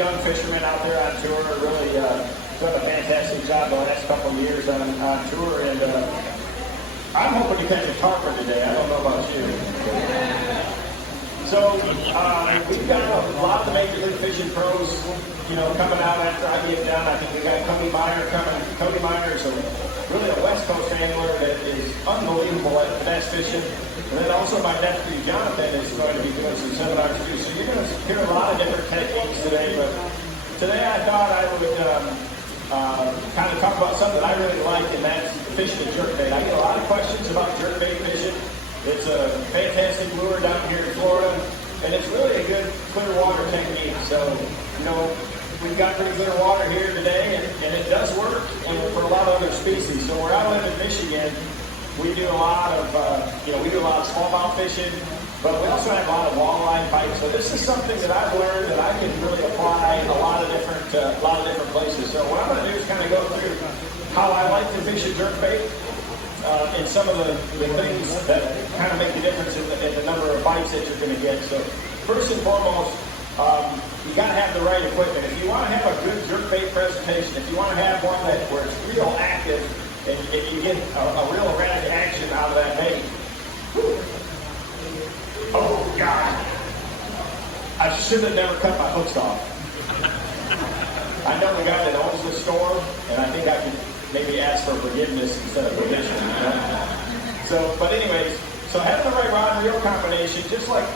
young fishermen out there on tour are really done a fantastic job the last couple of years on tour, and I'm hoping to catch a carper today. I don't know about you. So we've got a lot of the major league fishing pros, coming out after I get done. I think we got Cody Meyer coming. Cody Meyer is really a West Coast angler that is unbelievable at bass fishing. And then also my nephew Jonathan is going to be doing some seminars too. So you're going to hear a lot of different techniques today. But today I thought I would kind of talk about something I really like, and that's fishing a jerkbait. I get a lot of questions about jerkbait fishing. It's a fantastic lure down here in Florida, and it's really a good clear water technique. So, we've got pretty clear water here today, and it does work for a lot of other species. So where I live in Michigan, we do a lot of smallmouth fishing, but we also have a lot of walleye bites. So this is something that I've learned that I can really apply a lot of different places. So what I'm going to do is kind of go through how I like to fish a jerkbait. And some of the things that kind of make the difference in the number of bites that you're going to get. So first and foremost, you got to have the right equipment. If you want to have a good jerkbait presentation, if you want to have one where it's real active and you get a real erratic action out of that bait. Whew. Oh God! I should have never cut my hooks off. I know the guy that owns the store, and I think I can maybe ask for forgiveness instead of permission. But anyways, so having the right rod and reel combination, just like,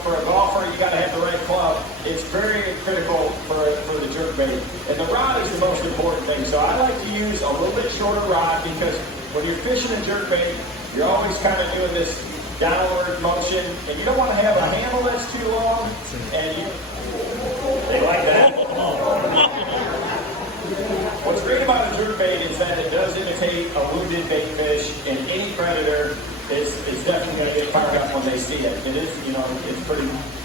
for a golfer, you got to have the right club. It's very critical for the jerkbait. And the rod is the most important thing. So I like to use a little bit shorter rod because when you're fishing a jerkbait, you're always kind of doing this downward motion, and you don't want to have a handle that's too long. And they like that. What's great about a jerkbait is that it does imitate a wounded bait fish, and any predator is definitely going to get fired up when they see it. It is, it's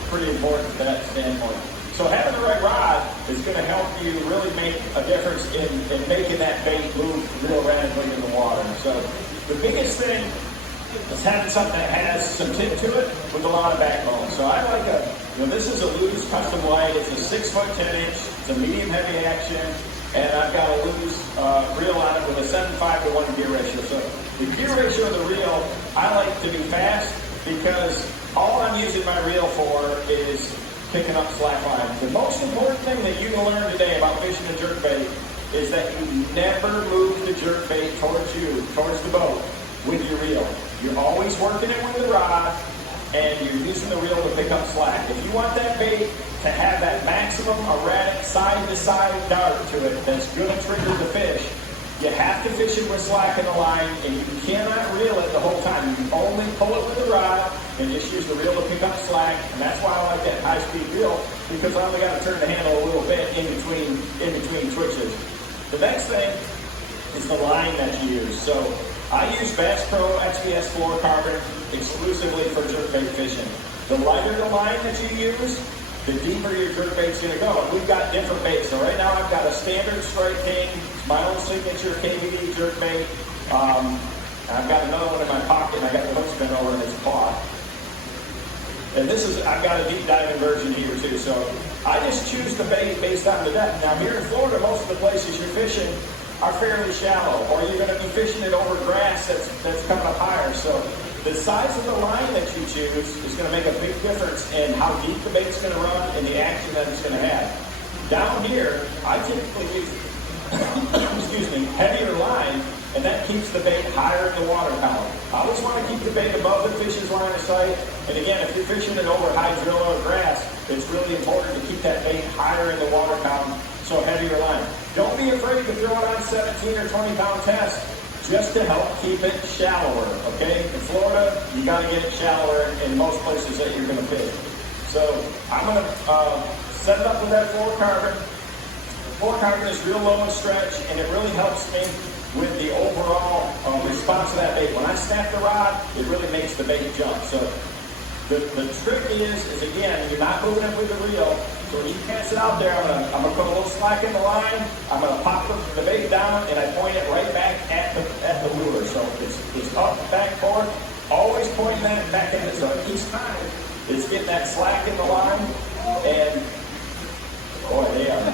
pretty important from that standpoint. So having the right rod is going to help you really make a difference in making that bait move real rapidly in the water. So the biggest thing is having something that has some tip to it with a lot of backbone. So I like this is a Lew's custom light. It's a 6 foot 10 inch. It's a medium heavy action. And I've got a Lew's reel on it with a 7.5 to 1 gear ratio. So the gear ratio of the reel, I like to be fast because all I'm using my reel for is picking up slack line. The most important thing that you can learn today about fishing a jerkbait is that you never move the jerkbait towards the boat with your reel. You're always working it with the rod, and you're using the reel to pick up slack. If you want that bait to have that maximum erratic side-to-side dart to it that's going to trigger the fish, you have to fish it with slack in the line, and you cannot reel it the whole time. You can only pull it with the rod and just use the reel to pick up slack, and that's why I like that high-speed reel, because I only got to turn the handle a little bit in between twitches. The next thing is the line that you use. So I use Bass Pro XPS fluorocarbon exclusively for jerkbait fishing. The lighter the line that you use, the deeper your jerkbait's going to go. And we've got different baits. So right now I've got a standard Strike King, my own signature KVD jerkbait. I've got another one in my pocket, and I got the hook spin over in its claw. And I've got a deep diving version here too. So I just choose the bait based on the depth. Now here in Florida, most of the places you're fishing are fairly shallow, or you're going to be fishing it over grass that's coming up higher. So the size of the line that you choose is going to make a big difference in how deep the bait's going to run and the action that it's going to have. Down here, I typically use heavier line, and that keeps the bait higher in the water column. I always want to keep the bait above the fish's line of sight. And again, if you're fishing it over hydrilla or grass, it's really important to keep that bait higher in the water column, so heavier line. Don't be afraid to throw it on 17 or 20 pound test just to help keep it shallower, okay? In Florida, you got to get it shallower in most places that you're going to fish. So I'm going to set it up with that fluorocarbon. Fluorocarbon is real low and stretch, and it really helps me with the overall response to that bait. When I snap the rod, it really makes the bait jump. So the trick is again, you're not moving it with the reel. So when you cast it out there, I'm gonna put a little slack in the line. I'm gonna pop the bait down, and I point it right back at the lure. So it's up, back, forth, always pointing that back at it. So each time it's getting that slack in the line, and Boy, they are.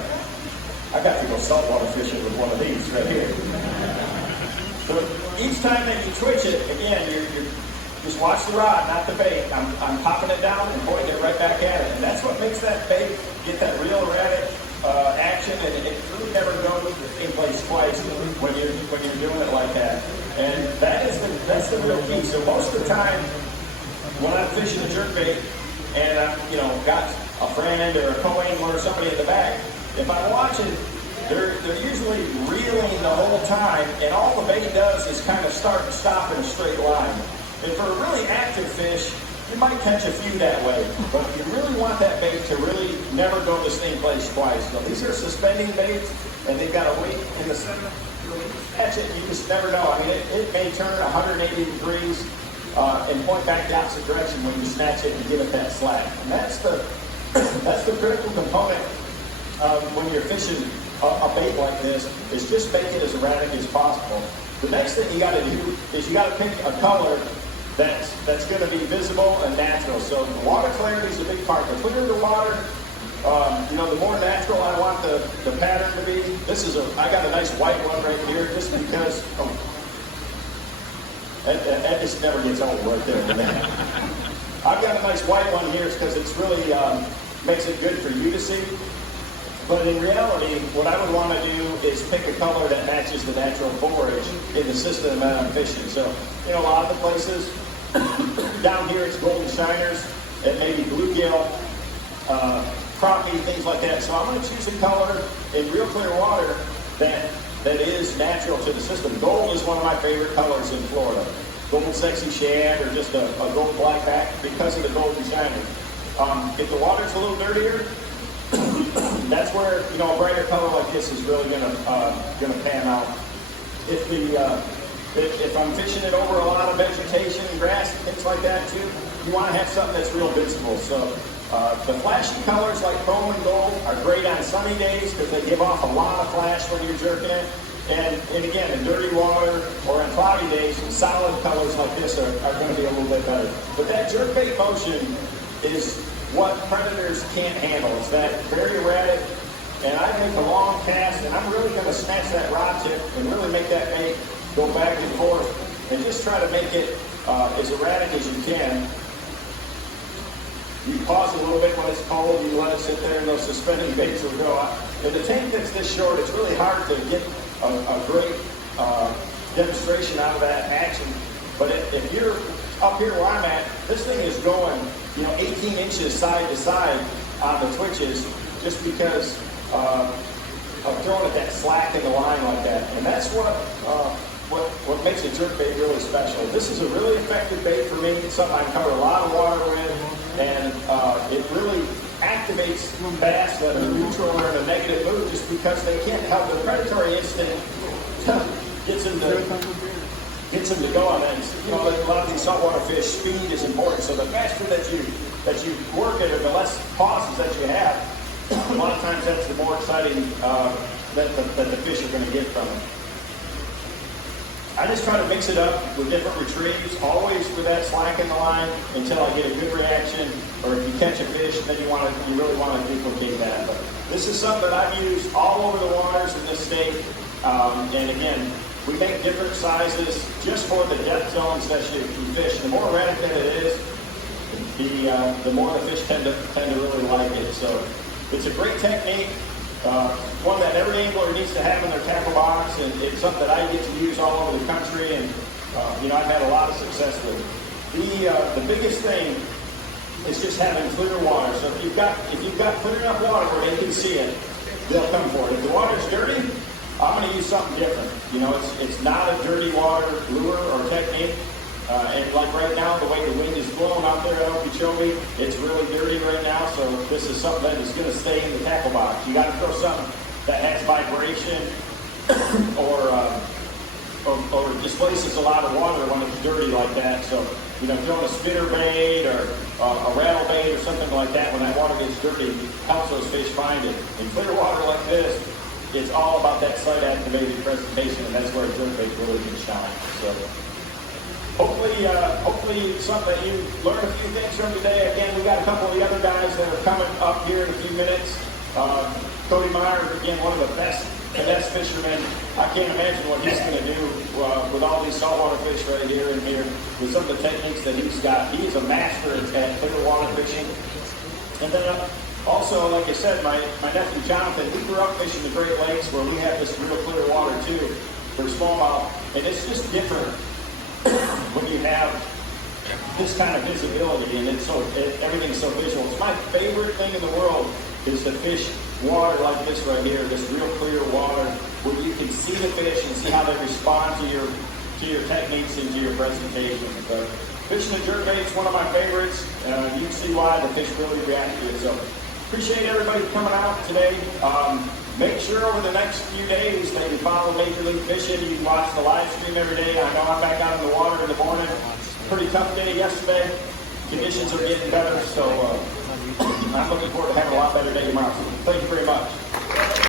I got to go saltwater fishing with one of these right here. So each time that you twitch it, again, you're just watch the rod, not the bait. I'm popping it down and pointing it right back at it. And that's what makes that bait get that real erratic action, and it really never goes to the same place twice when you're doing it like that. And that's the real key. So most of the time, when I'm fishing a jerkbait and I've got a friend or a co-angler or somebody in the back, if I'm watching, they're usually reeling the whole time, and all the bait does is kind of start and stop in a straight line. And for a really active fish, you might catch a few that way, but you really want that bait to really never go to the same place twice. So these are suspending baits, and they've got a weight in the center. When you catch it, you just never know. I mean, it may turn 180 degrees and point back the opposite direction when you snatch it and give it that slack. And that's the critical component when you're fishing a bait like this, is just make it as erratic as possible. The next thing you got to do is you got to pick a color that's going to be visible and natural. So the water clarity is a big part. The clearer the water, the more natural I want the pattern to be. I got a nice white one right here just because, that just never gets old right there. I've got a nice white one here because it's really makes it good for you to see. But in reality, what I would want to do is pick a color that matches the natural forage in the system that I'm fishing. So, a lot of the places, down here it's golden shiners, and maybe bluegill, crappie, things like that. So I'm going to choose a color in real clear water that is natural to the system. Gold is one of my favorite colors in Florida. Gold sexy shad or just a gold black back because of the golden shiners. If the water's a little dirtier, that's where a brighter color like this is really gonna pan out. If I'm fishing it over a lot of vegetation, grass, and things like that too, you want to have something that's real visible. So the flashy colors like chrome and gold are great on sunny days because they give off a lot of flash when you're jerking it. And again, in dirty water or on cloudy days, solid colors like this are going to be a little bit better. But that jerkbait motion is what predators can't handle. It's that very erratic, and I make a long cast, and I'm really going to snatch that rod tip and really make that bait go back and forth, and just try to make it as erratic as you can. You pause a little bit when it's cold, you let it sit there, and those suspending baits will go out. In the tank that's this short, it's really hard to get a great demonstration out of that action. But if you're up here where I'm at, this thing is going 18 inches side to side on the twitches just because of throwing it that slack in the line like that. And that's what makes a jerkbait really special. This is a really effective bait for me. It's something I can cover a lot of water with, and it really activates bass that are neutral or in a negative mood just because they can't help the predatory instinct gets them to go on that. A lot of these saltwater fish, speed is important. So the faster that you work it, or the less pauses that you have, a lot of times that's the more exciting that the fish are going to get from it. I just try to mix it up with different retrieves, always with that slack in the line until I get a good reaction. Or if you catch a fish, then you really want to duplicate that. But this is something that I've used all over the waters in this state. And again, we make different sizes just for the depth zones that you fish. The more erratic that it is, the more the fish tend to really like it. So it's a great technique, one that every angler needs to have in their tackle box, and it's something that I get to use all over the country, and I've had a lot of success with it. The biggest thing is just having clear water. So if you've got clear enough water where they can see it, they'll come for it. If the water's dirty, I'm going to use something different. It's not a dirty water lure or technique. And like right now, the way the wind is blowing out there at Okeechobee, it's really dirty right now. So this is something that is going to stay in the tackle box. You got to throw something that has vibration or displaces a lot of water when it's dirty like that. So throwing a spinner bait or a rattle bait or something like that, when that water gets dirty, helps those fish find it. In clear water like this, it's all about that site-activated presentation, and that's where a jerkbait really can shine. So hopefully something that you learned a few things from today. Again, we got a couple of the other guys that are coming up here in a few minutes. Cody Meyer, again, one of the best fishermen. I can't imagine what he's going to do with all these saltwater fish right here and here with some of the techniques that he's got. He is a master at clear water fishing. And then also, like I said, my nephew Jonathan, we grew up fishing the Great Lakes where we have this real clear water too for smallmouth. And it's just different when you have this kind of visibility and everything's so visual. It's my favorite thing in the world is to fish water like this right here, this real clear water where you can see the fish and see how they respond to your techniques and to your presentation. But fishing the jerkbait is one of my favorites. You can see why the fish really react to it. So appreciate everybody coming out today. Make sure over the next few days that you follow Major League Fishing. You can watch the live stream every day. I know I'm back out in the water in the morning. Pretty tough day yesterday. Conditions are getting better, so I'm looking forward to having a lot better day tomorrow. Thank you very much.